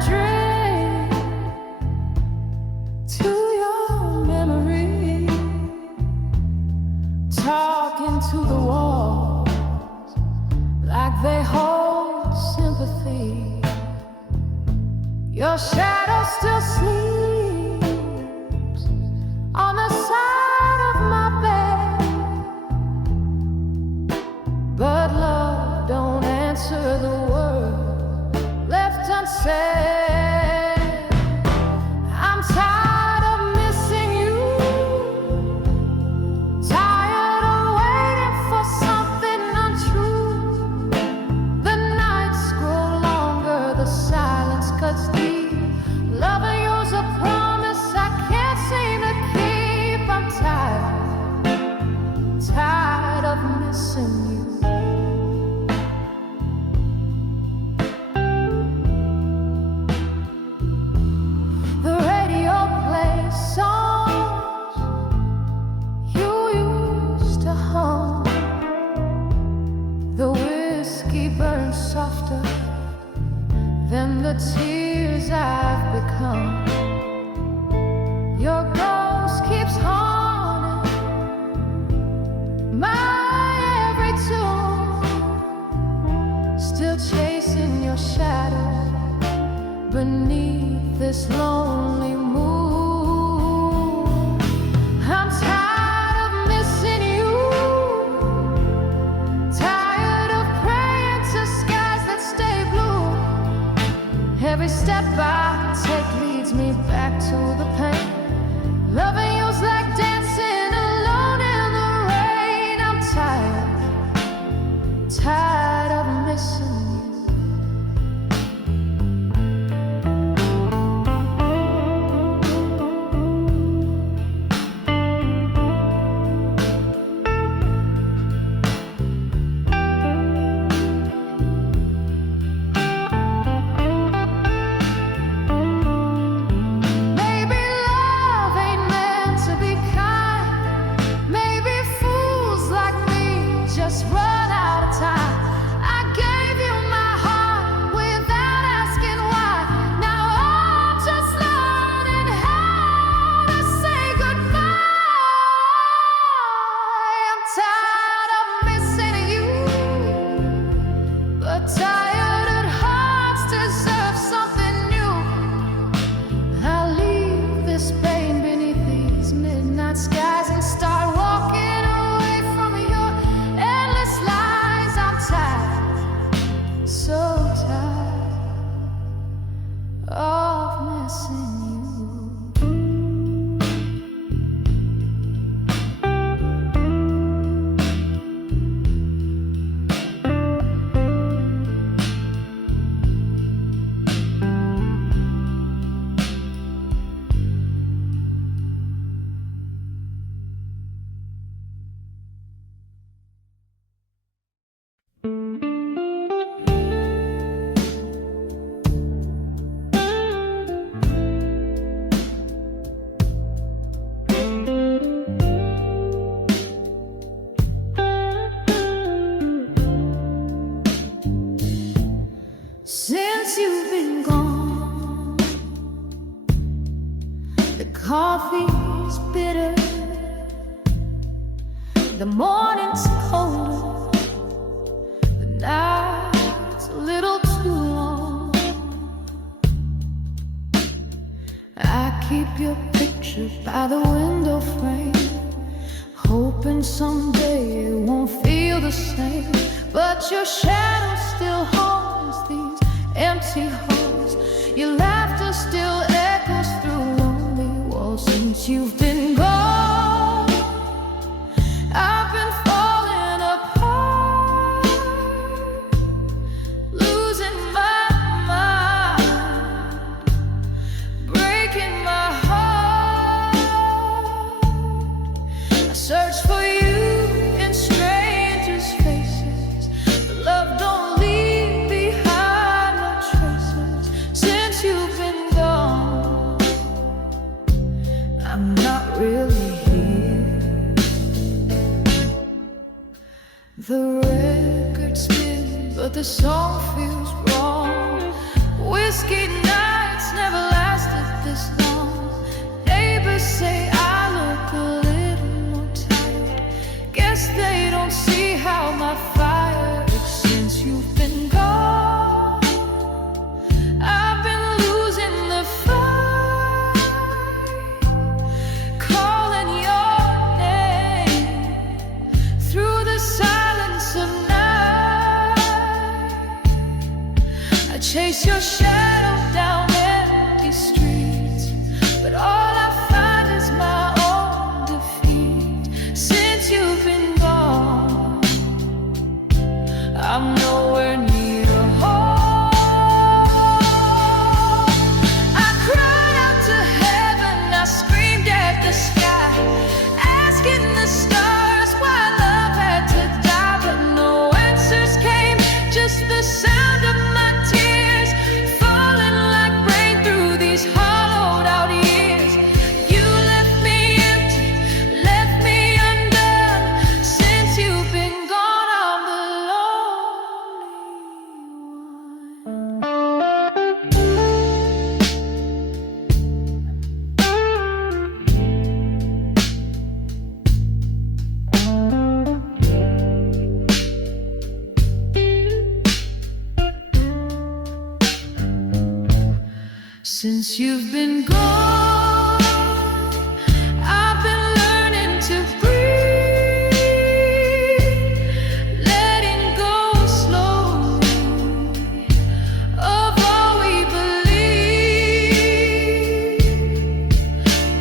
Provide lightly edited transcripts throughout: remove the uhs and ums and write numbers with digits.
drink to your memory, talking to the walls like they hold sympathy. Your shadow still sleeps on the side of my bed, but love don't answer the word left unsaid. I'm tired of missing you, tired of waiting for something untrue. The nights grow longer, the silence cuts deep. Loving you's a promise I can't seem to keep. I'm tired of missing you. The radio plays songs you used to hum. The whiskey burns softer than the tears I've become. Your ghost keeps haunting my every tune, still chasing your shadow beneath this lonely moon. I'm tired of missing you, tired of praying to skies that stay blue. Every step I take leads me back to the pain. Loving you's like dancing alone in the rain. I'm tired of missing you. Maybe love ain't meant to be kind. Maybe fools like me just run out of time. I gave you my heart without asking why. Now I'm just learning how to say goodbye. I'm tired of missing you, but tired hearts deserve something new. I'll leave this pain beneath these midnight skies and start walking away from your endless lies. I'm tired, so tired of missing you. Since you've been gone, the coffee's bitter, the morning's colder, the night's a little too long. I keep your picture by the window frame, hoping someday it won't feel the same. But your shadow still haunts these empty halls. Your laughter still echoes through lonely walls. Since you've been gone, I've been falling apart, losing my mind, breaking my heart. I search for you in strangers' faces, but love don't leave behind no traces. Since you've been gone, I'm not really here. The record spins, but the song feels wrong. Whiskey night. your shadow down empty streets, but all I find is my own defeat. Since you've been gone, I'm nowhere near home. I cried out to heaven, I screamed at the sky, asking the stars why love had to die, but no answers came, just the sound of my tears falling like rain through these hollowed out years. You left me empty, left me undone. Since you've been gone, I'm the Since you've been gone, I've been learning to breathe, letting go slowly of all we believe.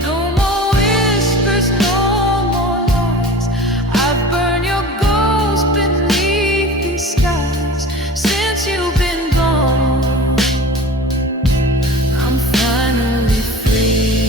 No more whispers, no more lies. I've burned your ghost beneath these skies. Since you've been gone, I'm finally free.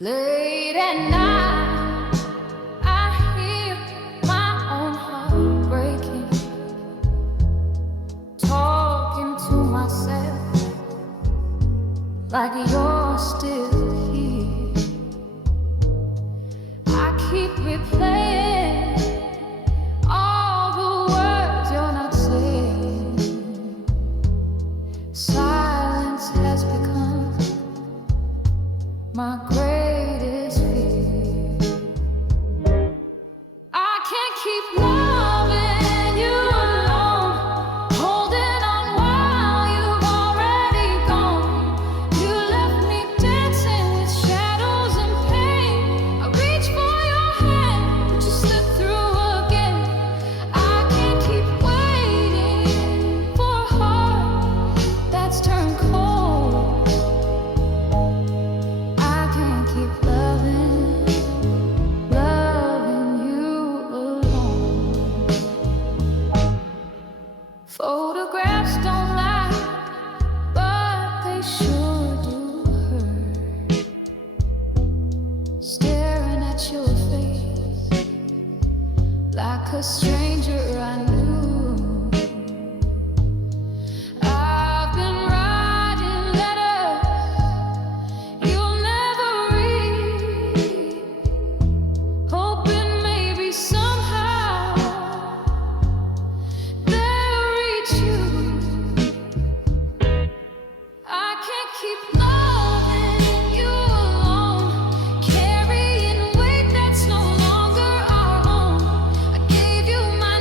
Late at night, I hear my own heart breaking, talking to myself like you're still here. I keep replaying all the words you're not saying. Silence has become my greatest fear. I can't keep loving you alone, holding on while you've already gone. You left me dancing with shadows and pain. I reach for your hand, but you slip through again. I can't keep waiting for a heart that's turned cold. I can't keep loving you alone. Photographs don't lie, but they sure do hurt. Staring at your face like a stranger I knew. I've been writing letters you'll never read, hoping maybe somehow they'll reach you. I can't keep loving you alone, carrying weight that's no longer our own. I gave you my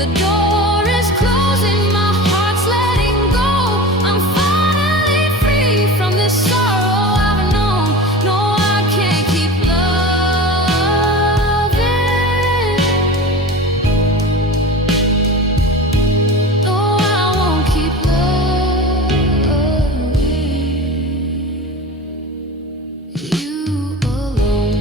The door is closing, my heart's letting go. I'm finally free from this sorrow I've known. No, I can't keep loving. No, I won't keep loving you alone.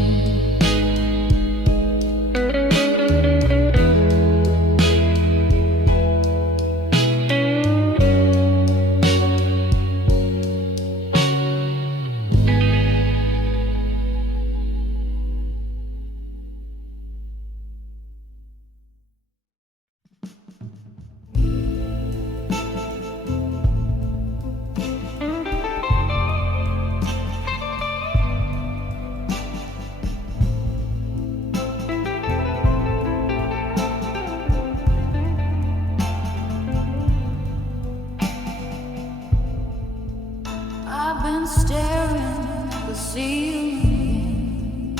I've been staring at the ceiling,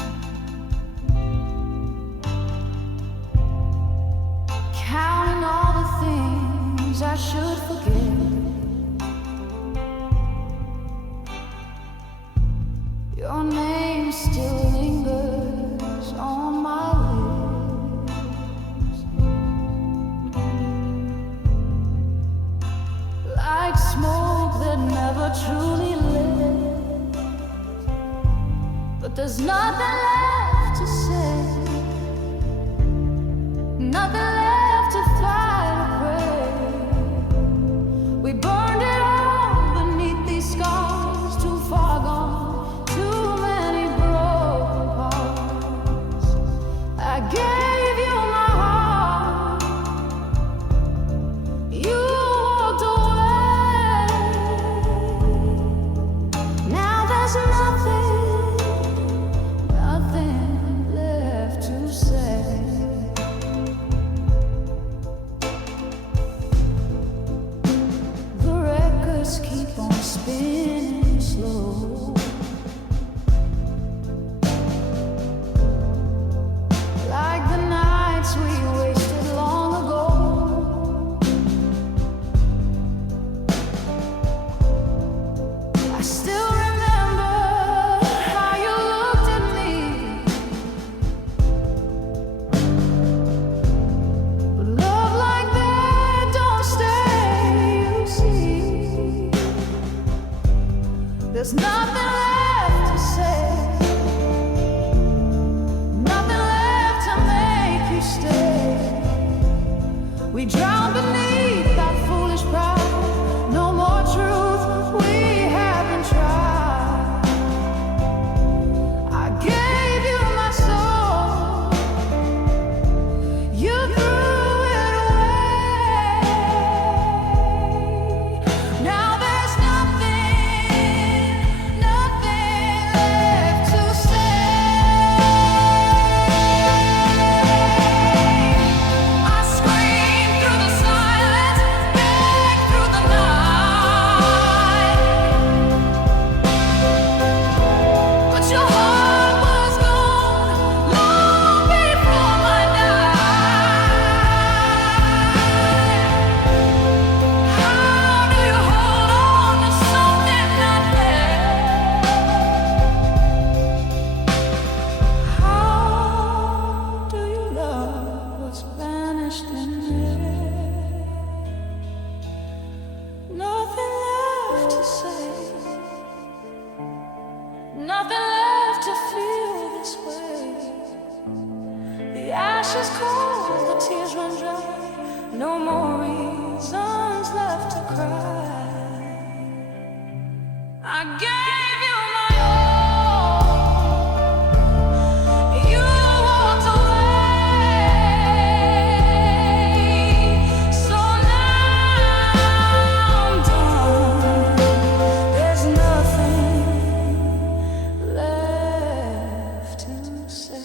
counting all the things I should forget. Your name still lingers on my lips, like smoke that never truly lit. But there's nothing left to say, nothing left to fight or pray. We burned it all beneath these scars, too far gone, too many broken parts. I gave you my heart, you walked away. Now there's nothing left to say. The records keep on spinning slow, like the nights we wasted long ago. I still remember how you looked at me, but love like that don't stay, you see. There's nothing left to say, nothing left to make you stay. We drown beneath that foolish pride, no more truth, we haven't tried. I gave you my soul, you threw it away. Now there's nothing left to say. I screamed through the silence, begged through the night, but your heart was gone long before my night. How do you hold on to something not there? How do you love what's vanished in there? Nothing left to say, nothing left to feel this way. The ash is cold, the tears run dry, no more reasons left to cry. I gave you my all, you walked away. So now I'm done, there's nothing left to say.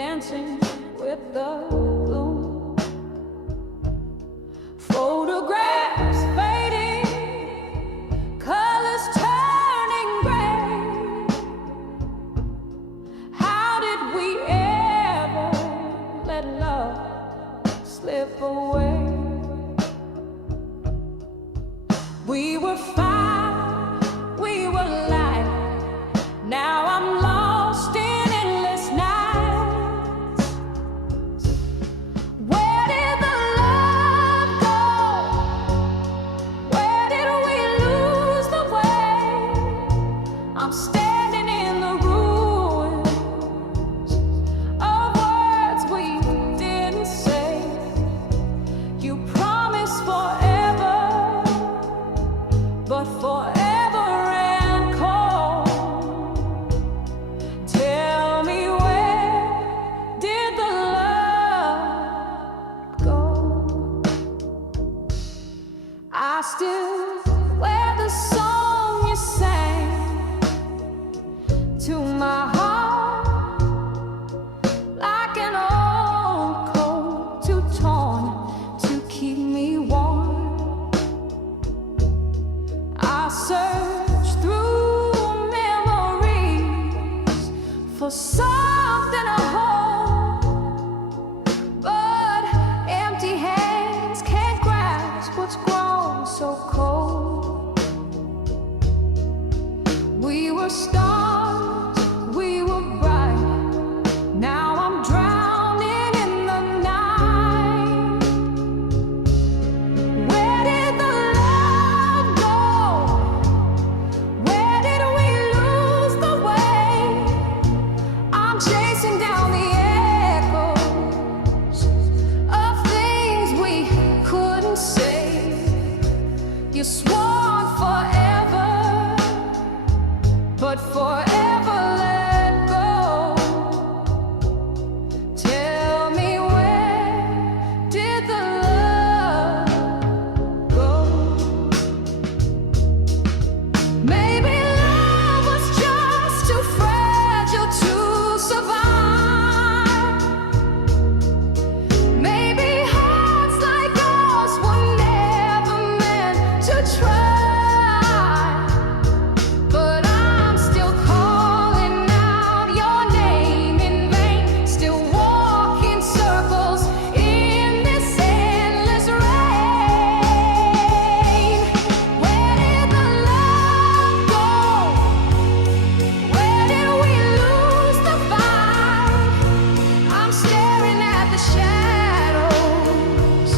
dancing with the gloom. Photographs fading, colors turning gray. How did we ever let love slip away? We were fire, we were light. Now I'm lost in endless nights. Where did the love go? Where did we lose the way? I'm standing in the ruins of words we didn't say. You promised forever, but forever ran cold. Tell me, where did the love go? I still wear the song you sang to my heart, like an old coat too torn to keep me warm. I search through memories for something to hold, but empty hands can't grasp what's grown so cold. We were stars, we were bright. Now I'm drowning in the night. Where did the love go? Where did we lose the way? I'm chasing down the echoes of things we couldn't say. You swore forever, but forever let go. Tell me, where did the love go? Maybe love was just too fragile to survive. Maybe hearts like ours were never meant to try. But I'm still calling out your name in vain, still walking circles in this endless rain. Where did the love go? Where did we lose the fight? I'm staring at the shadows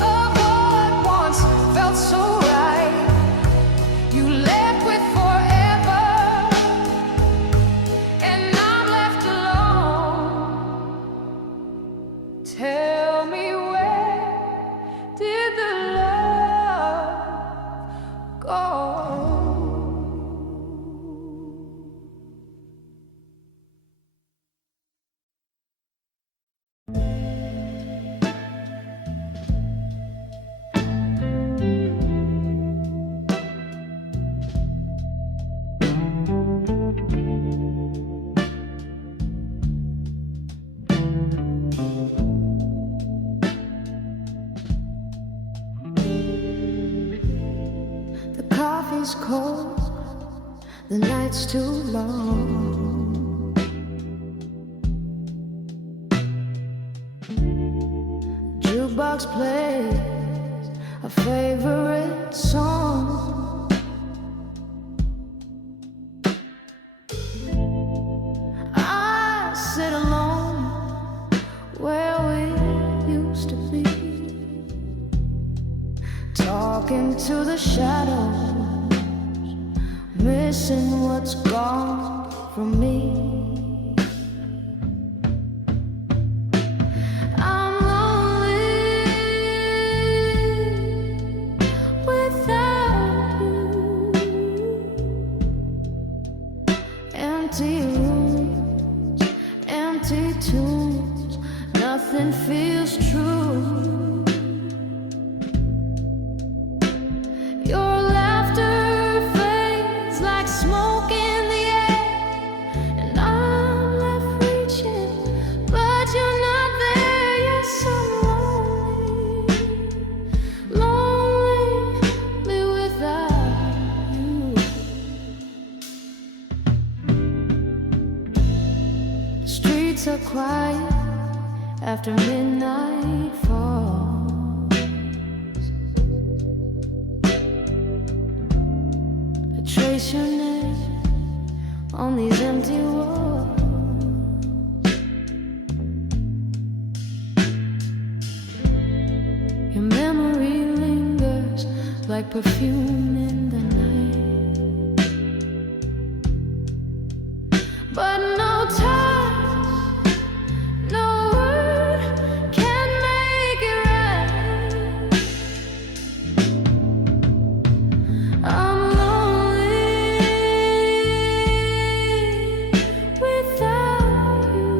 of what once felt so right. You left with forever, and I'm left alone. Tell me, where did the love go? The coffee's cold, the night's too long. Jukebox plays a favorite song. I sit alone where we used to be, talking to the shadows, missing what's gone from me. I'm lonely without you. Empty rooms, empty tunes, nothing feels true. Your laughter fades like smoke in the air, and I'm left reaching streets are quiet after midnight falls. I trace your name on these empty walls. Your memory lingers like perfume in the night, but no touch, no word can make it right. I'm lonely without you.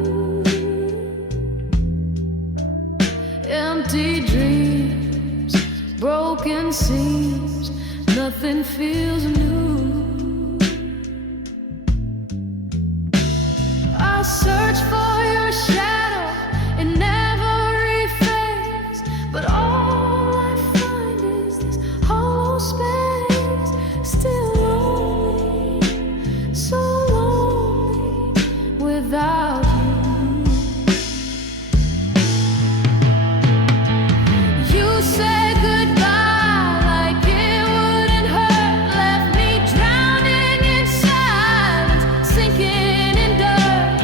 Empty dreams, broken seams, nothing feels new. I search for your shadow, it never refades, but all I find is this hollow space. Still lonely, so lonely without you. You said goodbye like it wouldn't hurt, left me drowning in silence, sinking in dirt.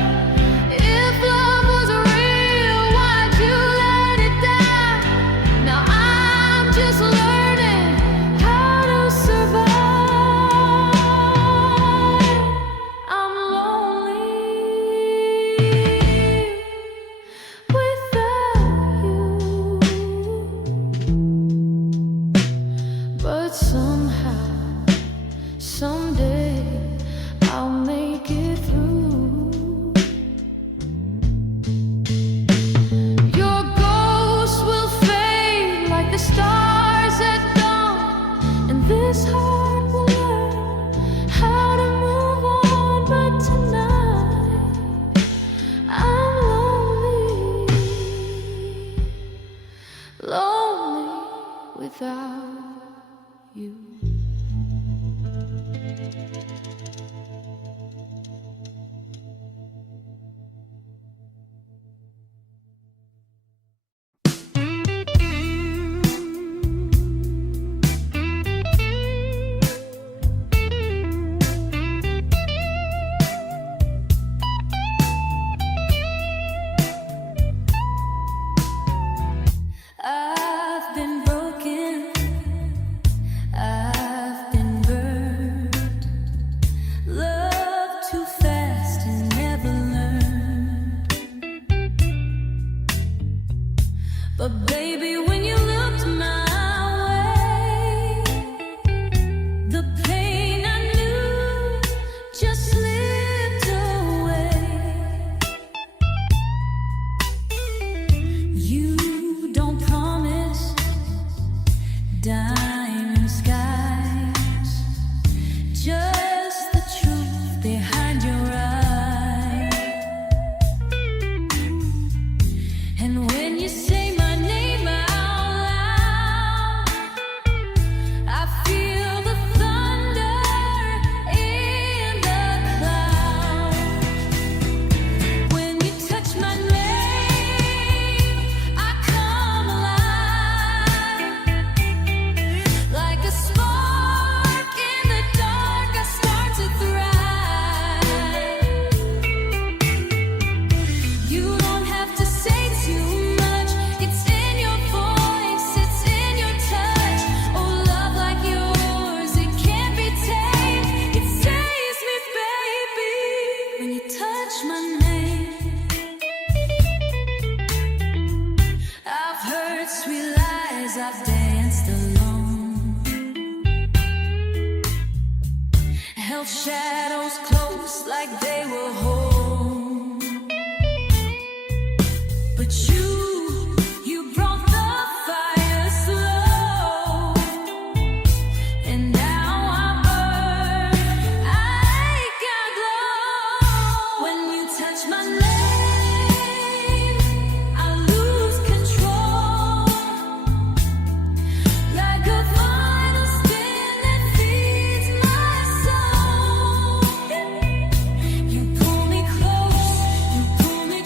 If love was real, why'd you let it die? Now I'm just learning how to survive. I'm lonely without you, but somehow, someday, I'll make it through. Your ghost will fade like the stars at dawn, and this heart will learn how to move on. But tonight, I'm lonely without you. I've been broken, I've been burned, loved too fast and never learned. But baby, when you looked my way, the pain I knew just slipped away. You don't promise diamond skies, just the truth behind your eyes. And when you say my name out loud, I feel the thunder in the clouds. When you touch my name, I come alive. Like a spark in the dark, I start to thrive. You don't have to say too much, it's in your voice, it's in your touch. Oh, love like yours, it can't be tamed. It saves me, baby, when you touch my name. I've heard sweet lies, I've danced alone, held shadows close like they were home. But you brought the fire slow, and now I burn, I got glow. When you touch my name, I lose control, like a final spin that feeds my soul. You pull me close, you pull me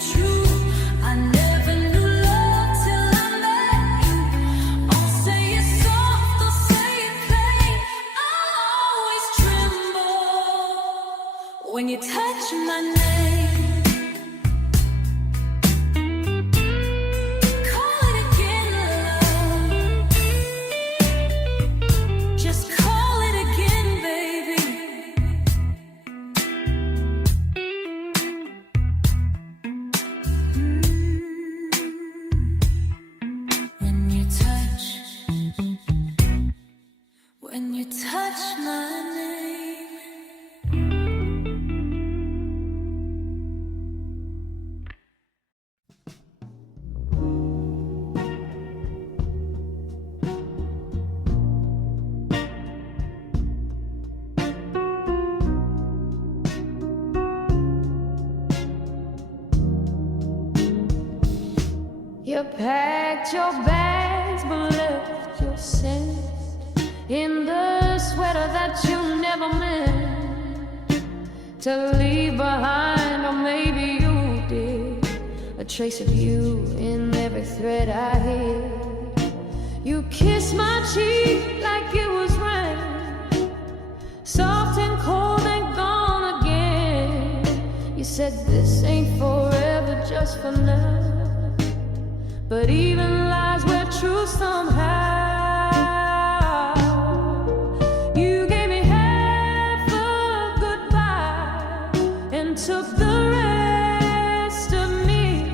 touch my name, call it again, love. Just call it again, baby. When you touch my name. You packed your bags but left your scent in the sweater that you never meant to leave behind, or maybe you did. A trace of you in every thread I hear. You kissed my cheek like it was rain, soft and cold and gone again. You said this ain't forever, just for now. But even lies were true somehow. You gave me half a goodbye and took the rest of me.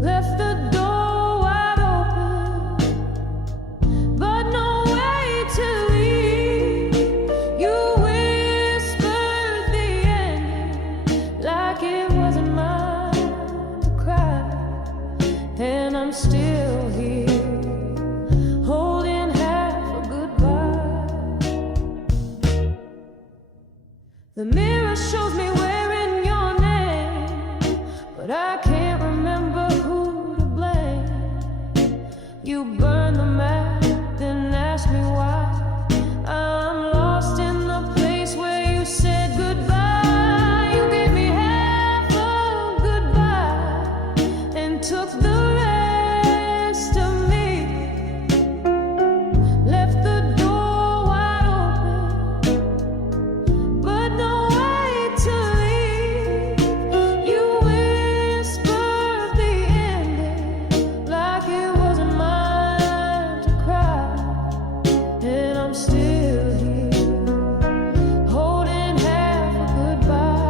Left the door wide open, but no way to leave. You whispered the ending like it wasn't mine to cry. And I'm still here, holding half a goodbye. The mirror shows me wearing your name, but I can't remember who to blame. You burned the map, then asked me why. I'm lost in the place where you said goodbye. You gave me half a goodbye and took the rest of me. Left the door wide open, but no way to leave. You whispered the ending like it wasn't mine to cry. And I'm still here, holding half a goodbye.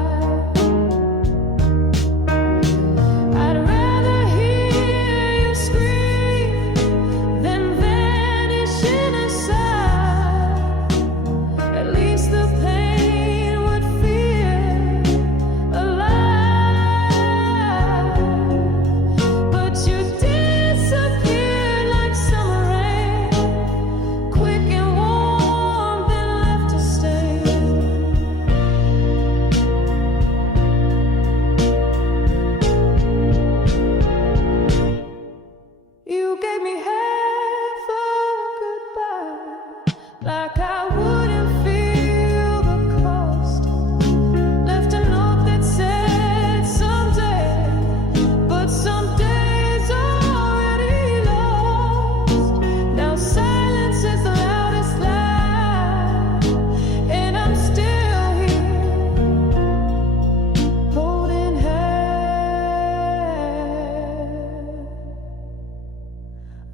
I'd rather hear you scream than vanish in a sigh. At least the pain would feel alive. But you disappeared like summer rain, quick and warm, then left to stay. You gave me half a goodbye, like I wouldn't feel the cost. Left a note that said someday, but someday's already lost. Now silence is the loudest lie, and I'm still here, holding half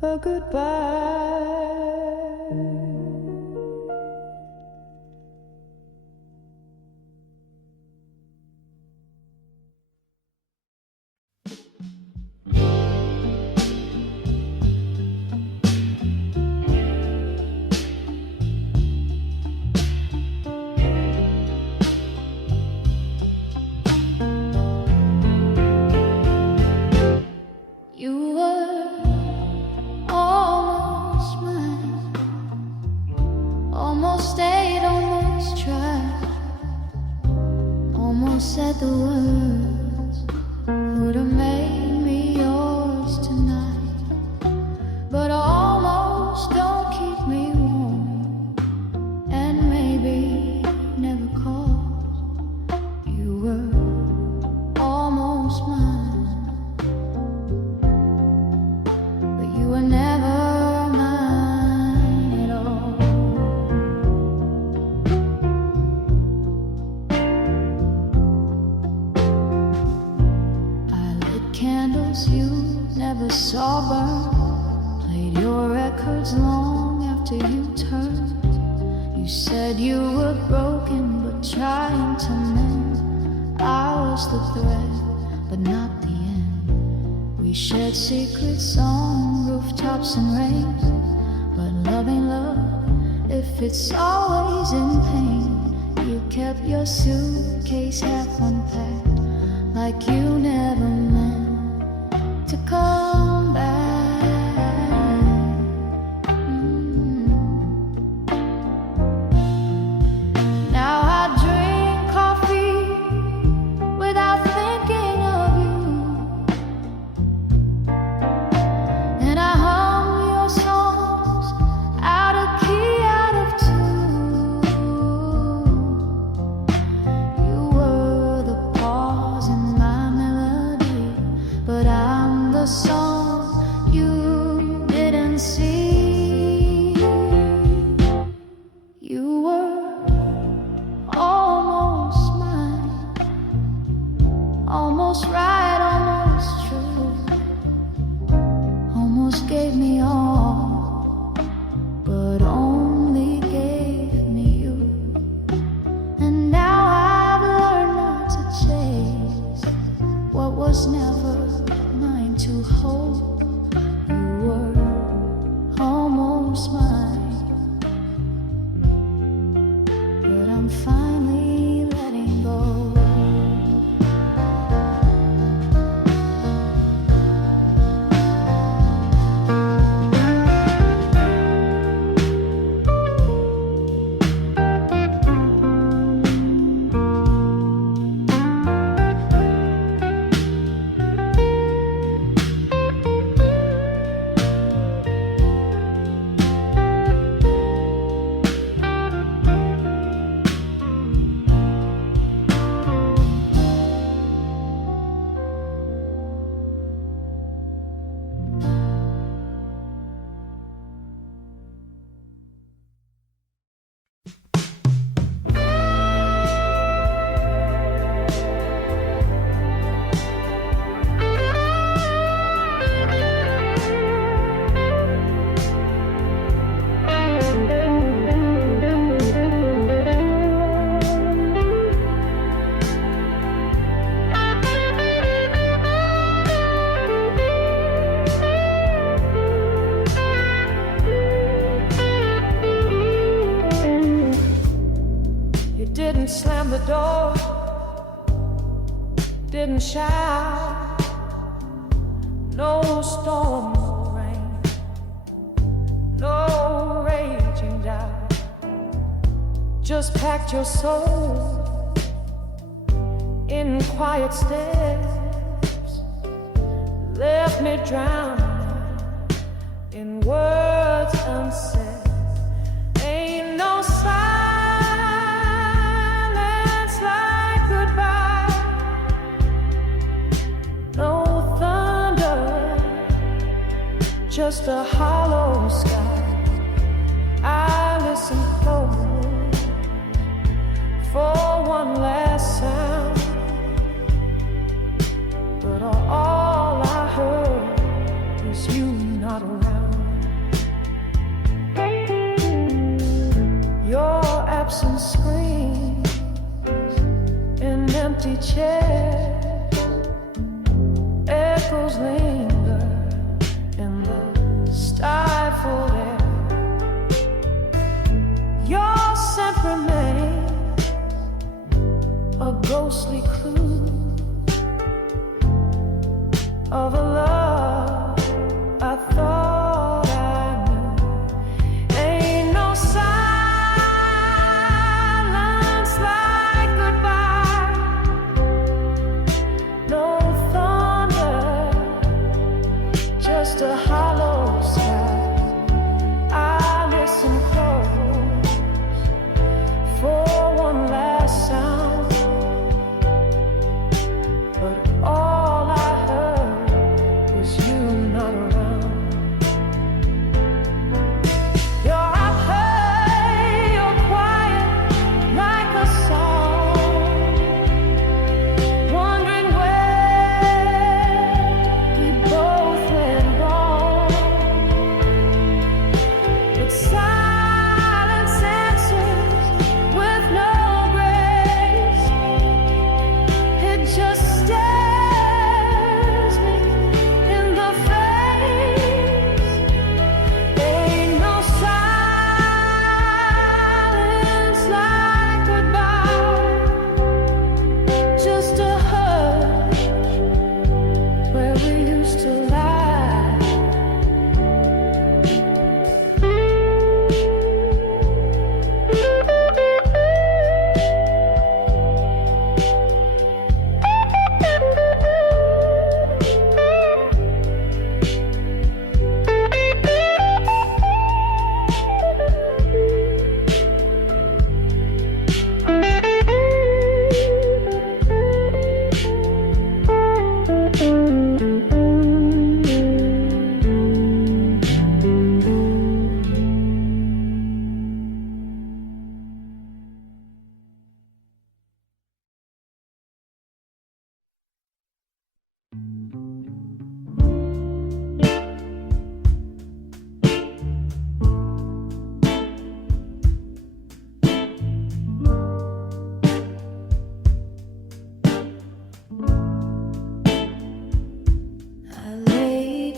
a goodbye. You were almost mine, almost stayed, almost tried, almost said the words would have made me yours tonight. But almost don't keep me warm, and maybe never called. You were almost mine, but you were never mine at all. memories you never saw burn. Played your records long after you turned. You said you were broken but trying to mend. I was the thread but not the end. We shared secrets on rooftops and rain. But love ain't love if it's always in pain. You kept your suitcase half unpacked, like you never meant to come back. Now I drink coffee without thinking of you, and I hum your songs out of key, out of tune. You were the pause in my melody, but I'm the song you didn't see. You were almost mine, almost right, almost true, almost gave me all, but only gave me you. And now I've learned not to chase what was never mine to hold. You were almost mine, but I'm finally letting go. Didn't slam the door, didn't shout, no storm, no rain, no raging doubt. Just packed your soul in quiet steps, left me drowning in words unsaid. Ain't no silence like goodbye, no thunder, just a hollow sky. I listen close for one last sound, but all I heard was you not around. Your absence screams in empty chairs, echoes linger in the stifled air. Your scent remains a ghostly clue of a love I thought I knew. Ain't no silence like goodbye, no thunder, just a hollow sky. I listen close for one last sound, but all I heard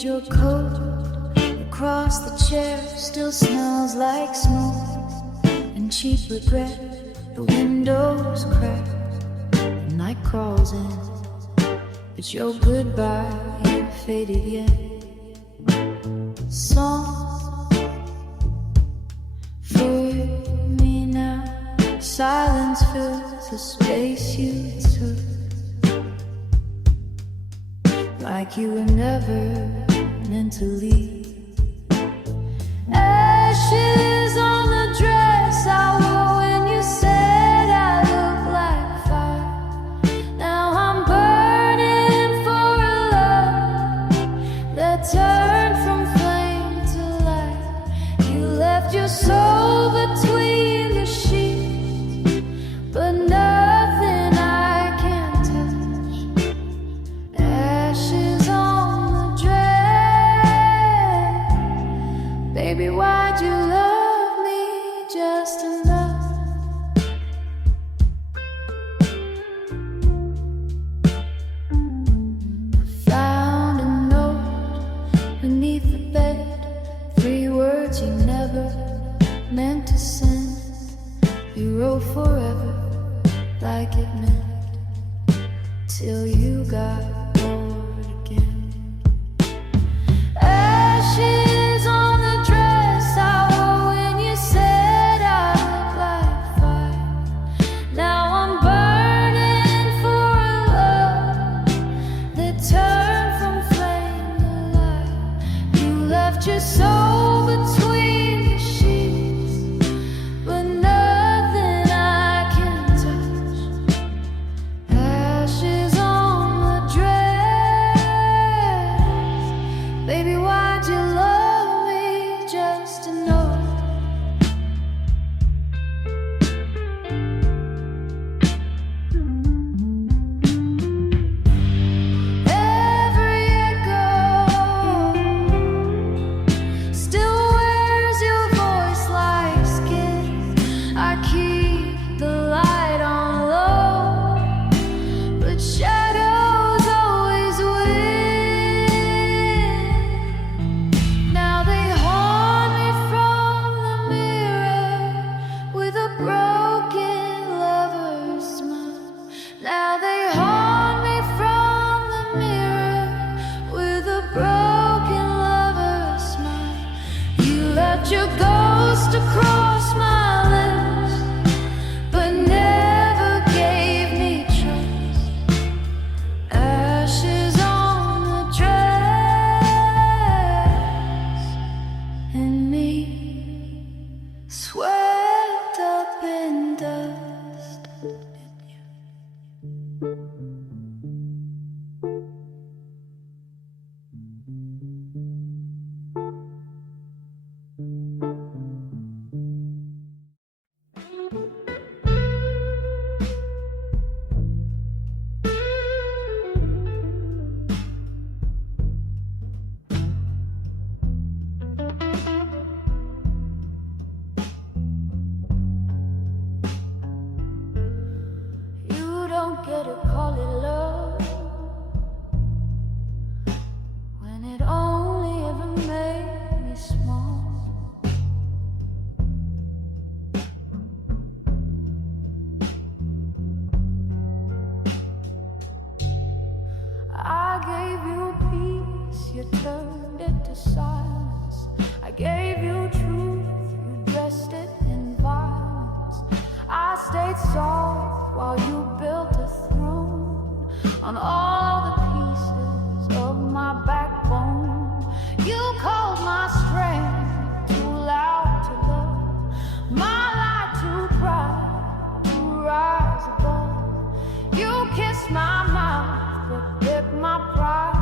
Your coat across the chair still smells like smoke and cheap regret. The windows crack, the night crawls in, but your goodbye ain't faded yet. Song for me now, silence fills the space you took, like you were never meant to leave. Ashes on the dress I wore when you said I look like fire. Now I'm burning for a love that turned from flame to light. You left your soul between the sheets, but nothing I can touch. Ashes on the dress. Baby, why'd you love me just enough? I found a note beneath the bed, 3 words you never meant to send. You wrote forever like it meant, till you got bored again. Ashes on the dress I wore when you said I look like fire. Now I'm burning for a love that turned from flame to light. You left your soul between the sheets, but nothing I can touch. Ashes on the dress. Baby, why'd you love me just to know? Every echo still wears your voice like skin. I keep the light on low, but shadows always win. Now they haunt me from the mirror with a broken lover's smile. Now they haunt me from the mirror with a broken lover's smile. You left your ghost across my lips, but never gave me trust. Ashes on the dress, and me swept up in dust. You don't get to call it love when it only ever made me small. I gave you peace, you turned it to silence. I gave you truth, you dressed it in violence. I stayed soft while you built a throne on all the pieces of my backbone. You called my strength too loud to love, my light too proud to rise above. You kissed my mouth but bit my pride.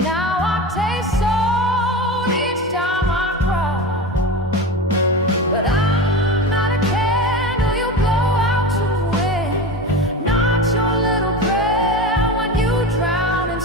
Now I taste salt each time I cry, but I'm not a candle you blow out to win, not your little prayer when you drown in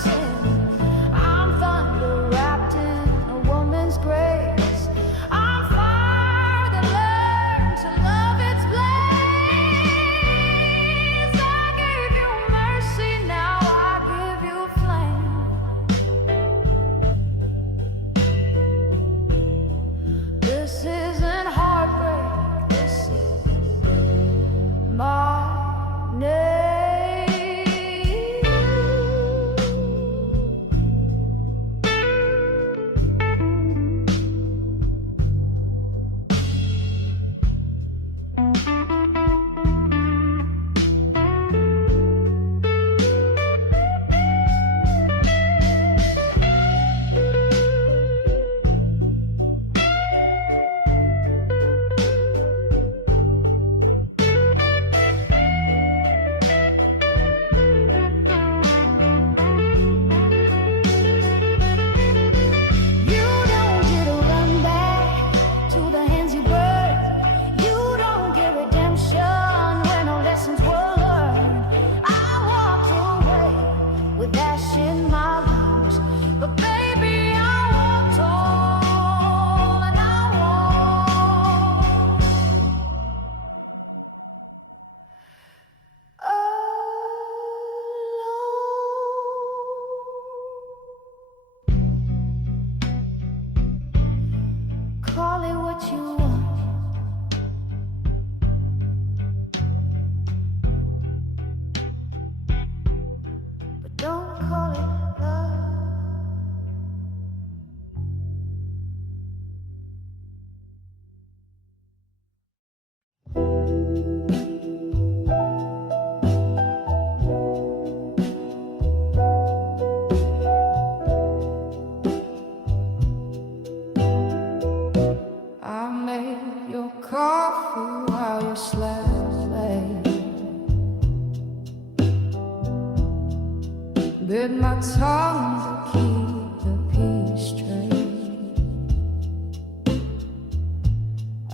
bit my tongue to keep the peace straight.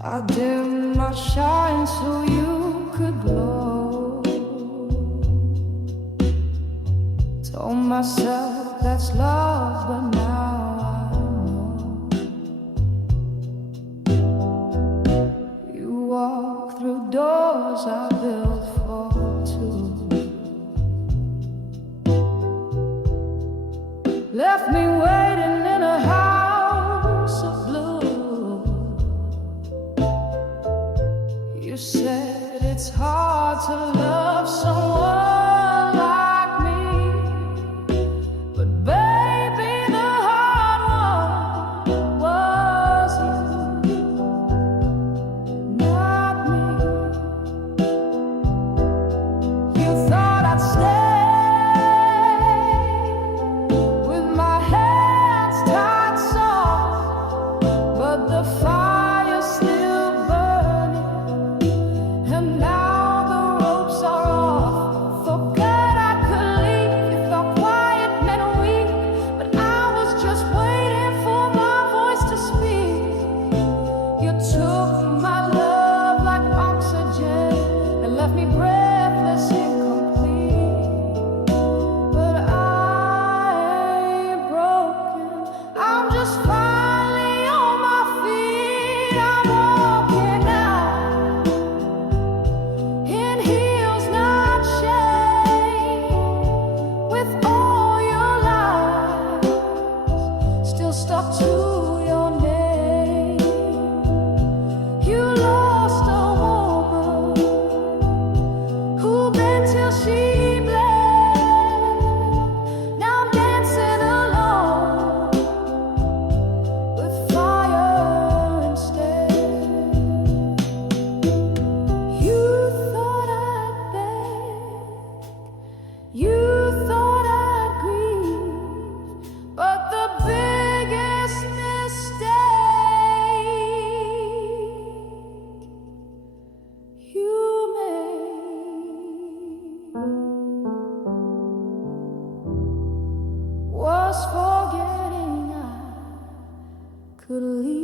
I dimmed my shine so you could glow. Told myself that's love, but now I know. You walk through doors I built for two. Left me waiting in a house of blue. You said it's hard to love someone like me, but baby, the hard one was you, not me. You thought I'd stay with my hands tied soft, but the fire's still burning, and now the ropes are off. Forgot I could leave. You thought quiet meant weak, but I was just waiting for my voice to speak. You took my love like oxygen and left me breathless, incomplete. But I ain't broken, I'm just finally on my feet. I'm walking out in heels, not shame, with all your lies still stuck to your name. You lost a woman who bent till she bled. Now I'm dancing alone with fire instead. You thought I'd beg, you thought I'd grieve, but the biggest mistake you made was forgetting I could leave.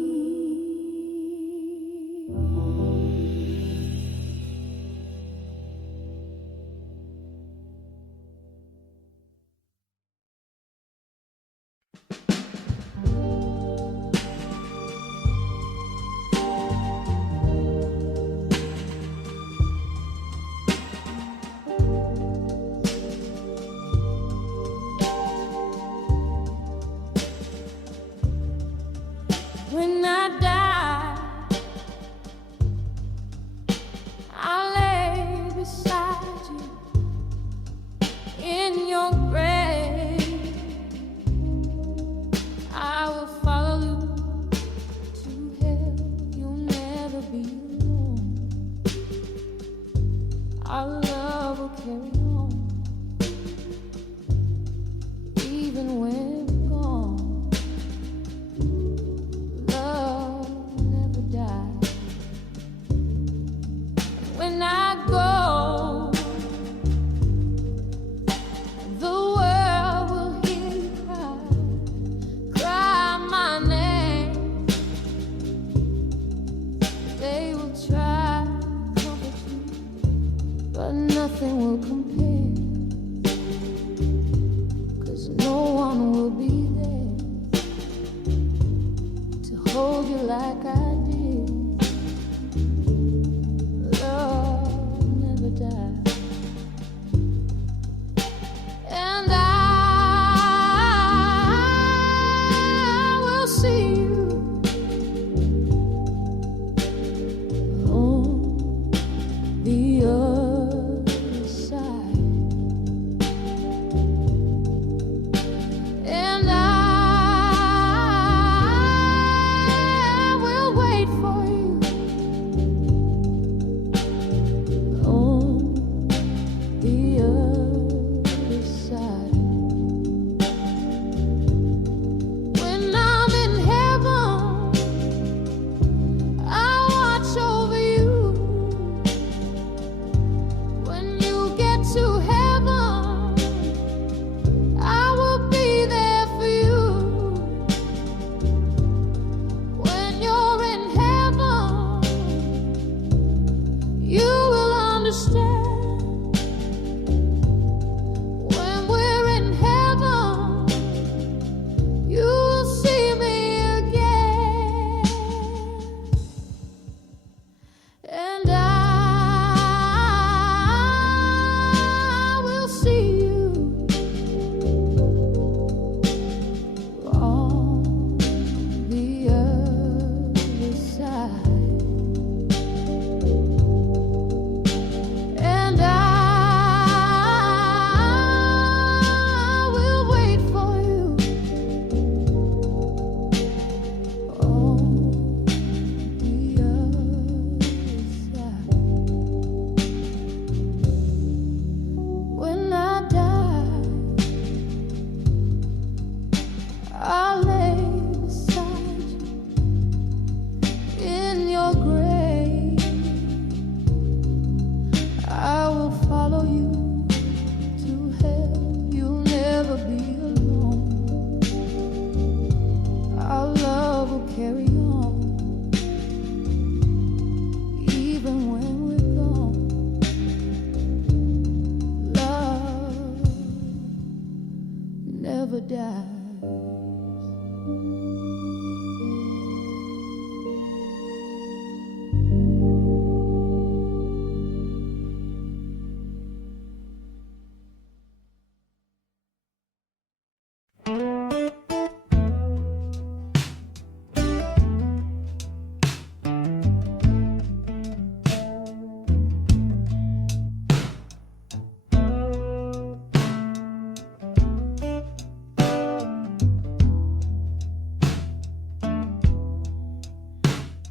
never dies.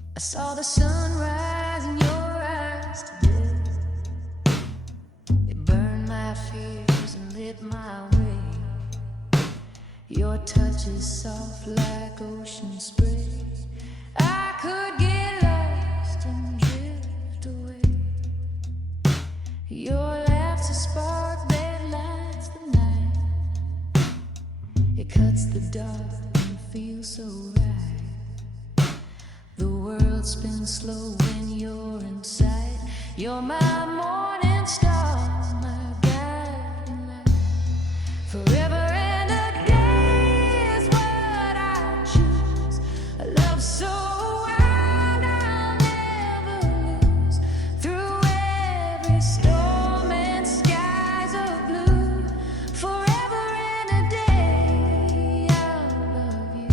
I saw the sunrise in your eyes today. It burned my fears and lit my way. Your touch is soft like ocean spray. I could get lost and drift away. Your laugh's a spark that lights the night. It cuts the dark and feels so right. The world spins slow when you're inside. You're my morning star, my guiding light. Forever and a day is what I choose. A love so wild I'll never lose. Through every storm and skies of blue. Forever and a day I'll love you.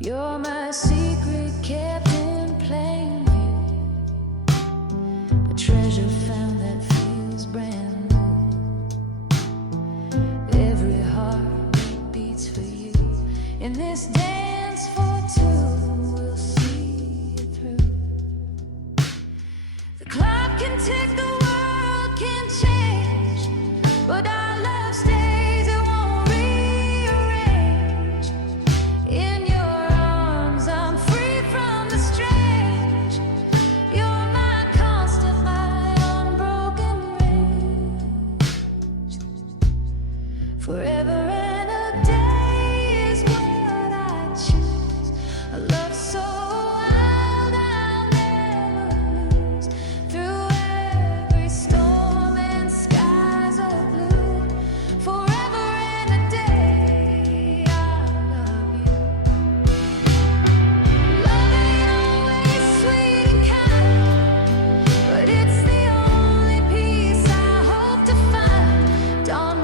You're my secret kept in plain view, a treasure found that feels brand new. Every heart beats for you. In this dance for two, we'll see it through. The clock can tick, the world can change, but our love stays, it won't rearrange. In your forever and a day is what I choose. A love so wild I'll never lose. Through every storm and skies of blue. Forever and a day I'll love you. Love ain't always sweet and kind, but it's the only peace I hope to find. Don't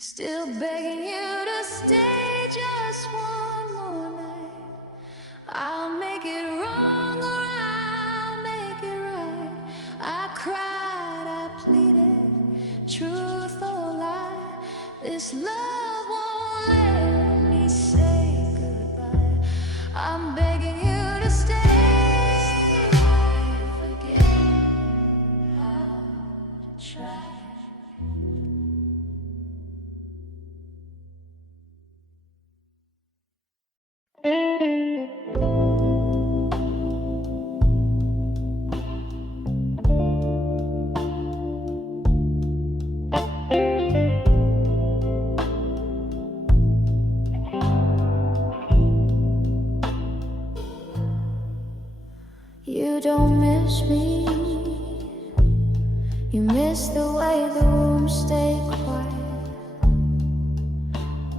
still begging you to stay just one more night. I'll make it wrong or I'll make it right. I cried, I pleaded, truth or lie. This love won't let me say goodbye. I'm begging you to stay. I forget how to try. You don't miss me. You miss the way the room stayed quiet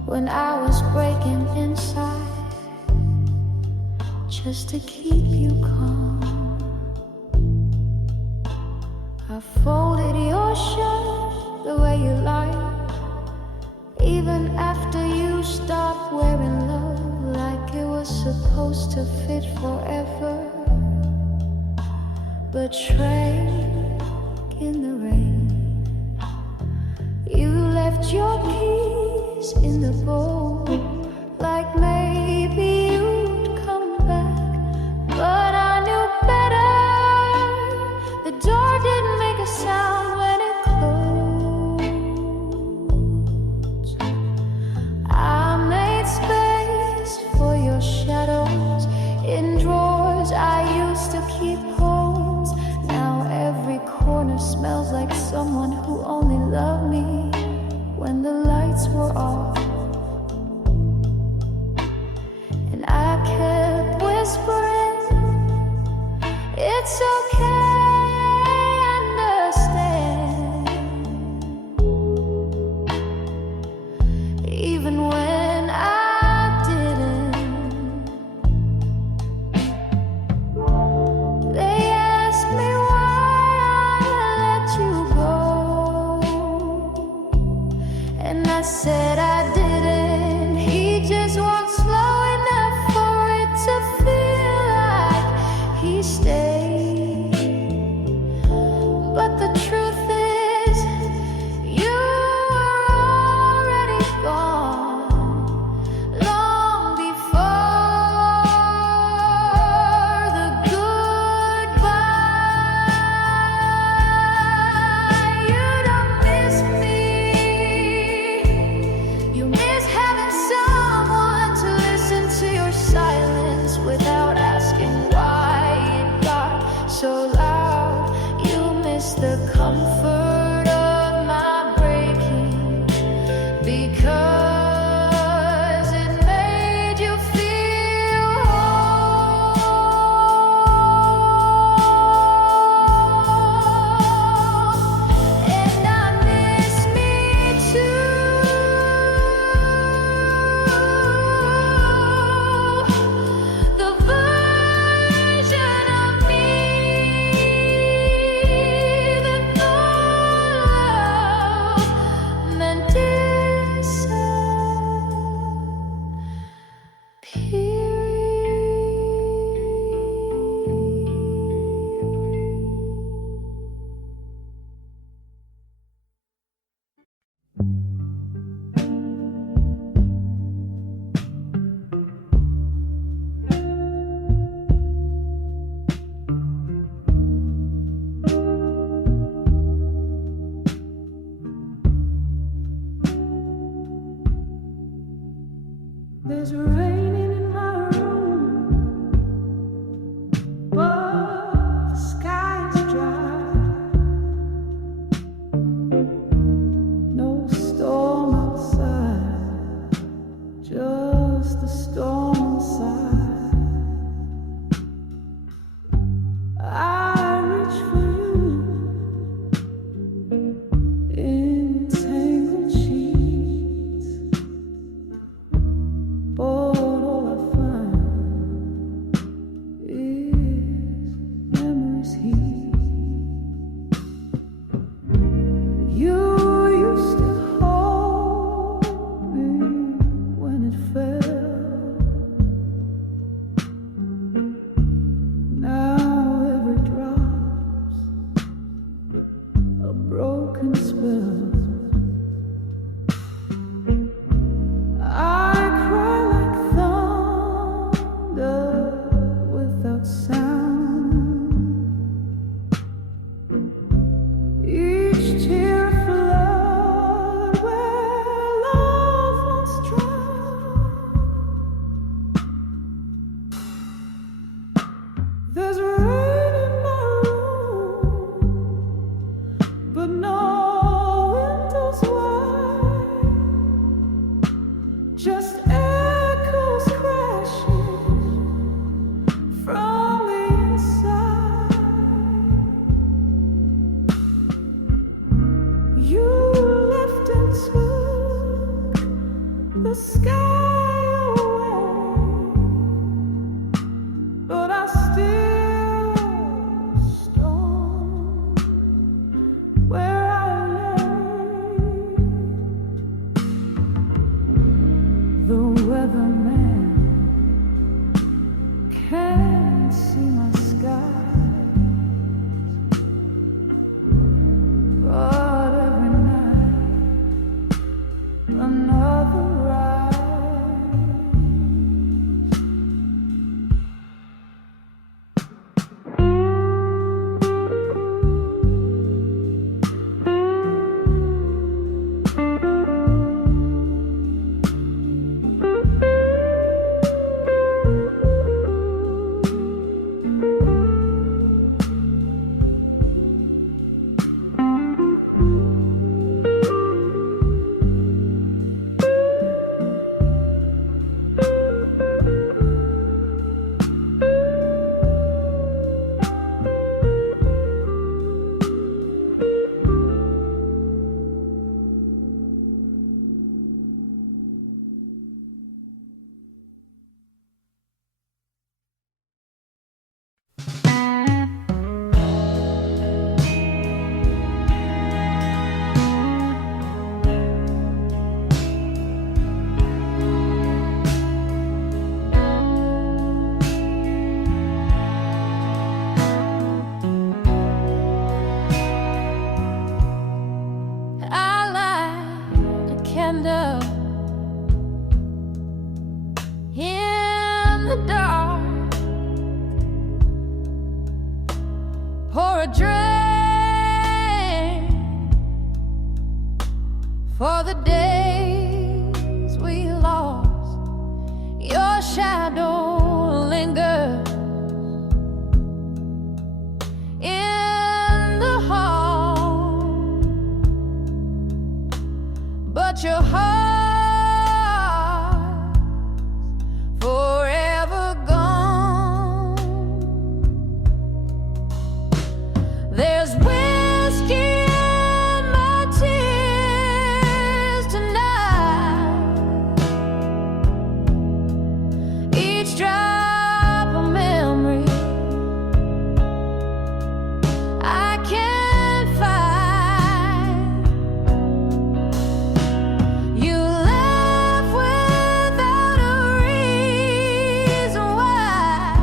when I was breaking inside, just to keep you calm. I folded your shirt the way you like, even after you stopped wearing love like it was supposed to fit forever. Betrayed in the rain, you left your keys in the bowl, like maybe you'd come back. But I knew better. The door didn't make a sound when it closed. I made space for your shadows in drawers I used to keep home. Now every corner smells like someone who only loved me when the lights were off. It's okay, I understand. Even when I didn't, they asked me why I let you go, and I said I didn't. He just walked slow enough for it to feel like he stayed. But the truth is, you were already gone long before the goodbye. You don't miss me. You miss having someone to listen to your silence without asking why it got so loud. You miss the comfort of my breaking because it made you feel whole. And I miss me too. The version of me that thought love meant There's raining in my room, but the sky is dry. No storm outside, just the storm inside. I reach for you in tangled sheets. But all I find is memories heat. You used to hold me when it fell. Now every drop's a broken spell. I cry like thunder without sound. Each tear a flood where love once drowned. There's rain in my room, but no windows wide. Just echoes crashing from the inside. You left and took the sky away, but I still storm where I lay. The weatherman can't see my skies, but every night another rise. the dark, pour a drink for the days we lost. Your shadow lingers in the hall, but your heart forever gone. There's whiskey in my tears tonight, each drop a memory I can't find. You left without a reason why.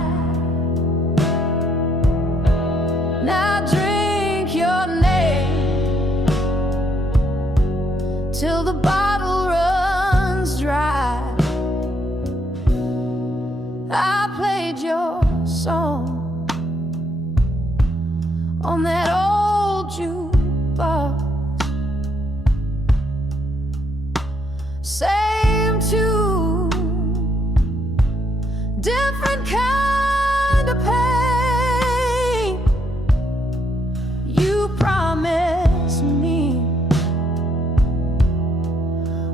Now drink your name till the bottle runs dry. I played your song on that old jukebox, same tune, different kind of pain. You promised me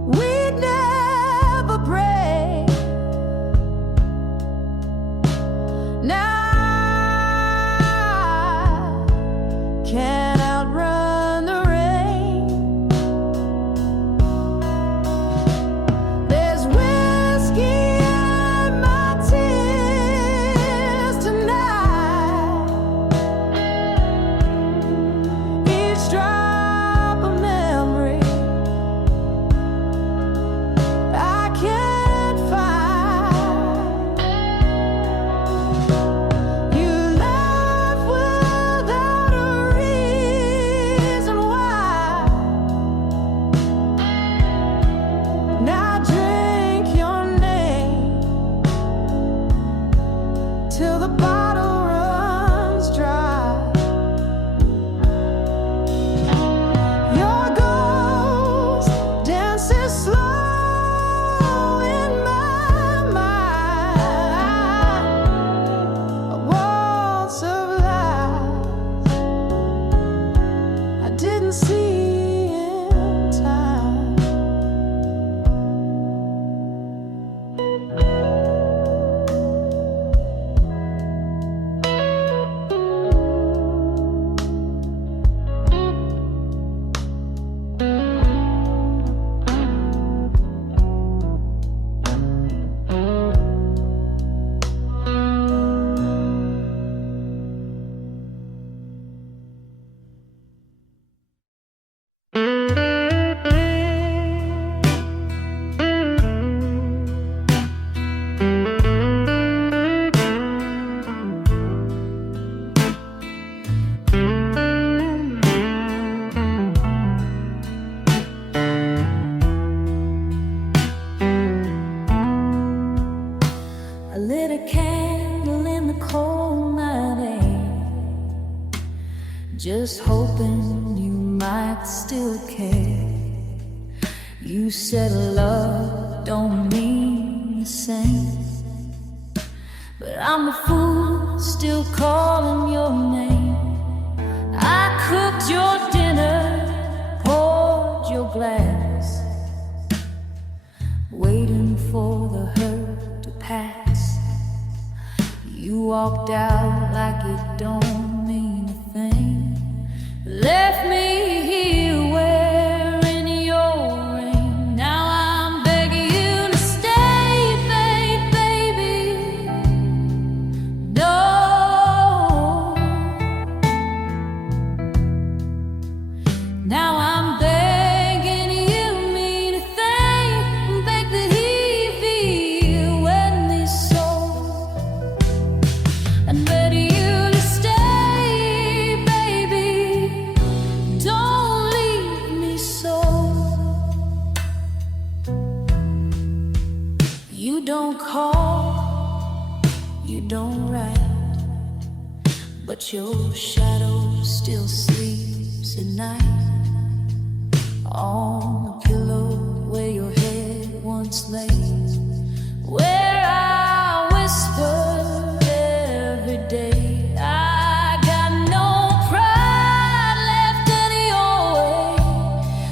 we'd never break. Now I can't outrun the rain. There's whiskey in my tears tonight, each drop a memory I can't find. You left without a reason why. Now drink your name till the bottle runs dry. Your ghost dances slow in my mind, a waltz of lies I didn't see in time. I lit a candle in the cold night air, just hoping you might still care. You said love don't mean the same, but I'm the fool still calling your name. I cooked your dinner, poured your glass, waiting for the hurt to pass. You walked out like it don't mean a thing, left me here wearing your ring. Now I'm begging you to stay, baby. No. Now I'm begging you mean a thing, beg that he feel when they sold. And better you to stay, baby. Don't leave me so. You don't call, you don't write, but your shadow still sleeps at night on the pillow where your head once lay, where I whisper every day. I got no pride left in your way.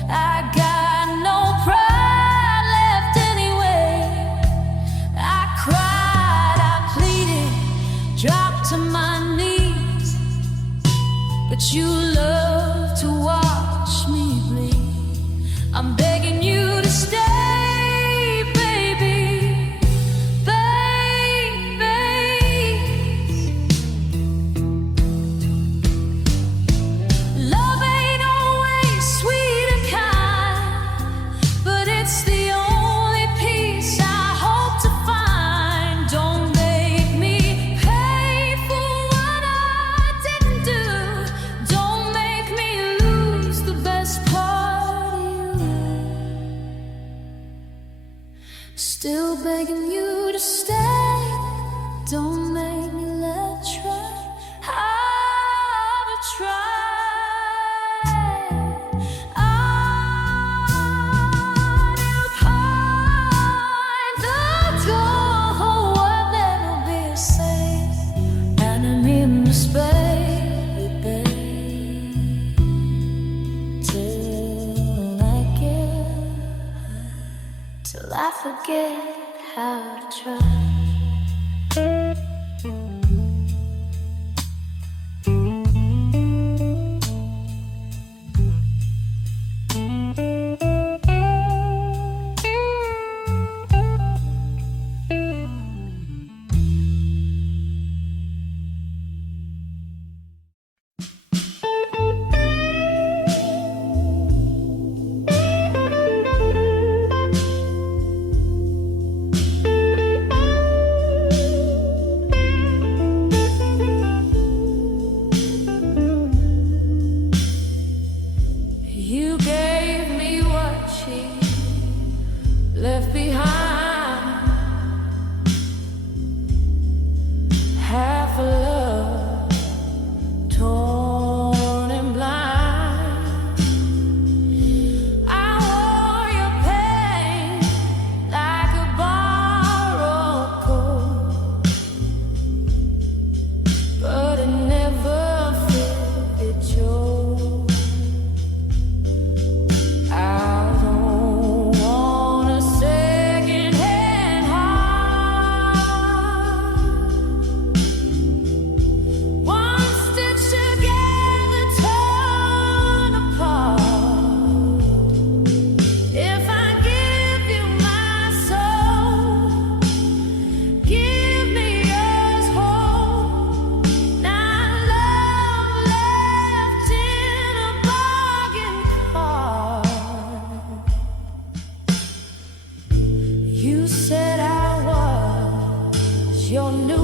I got no pride left anyway. I cried, I pleaded, dropped to my knees, but you love to watch me bleed. I'm begging you to stay, baby, baby. Love ain't always sweet and kind, but it's the only peace I hope to find. Don't make me pay for what I didn't do. Don't make me lose the best part of you. Still begging you to stay. Don't make me let try. I'll try. I'll find the door where there will be a safe enemy in the space, baby, till I forget how to try. You gave me what she left behind, half a love torn and blind. I wore your pain like a borrowed coat, but it never fitted your. I don't want a second-hand heart. One stitch together, torn apart. If I give you my soul, give me yours whole. Not love left in a bargain card. You said I was your new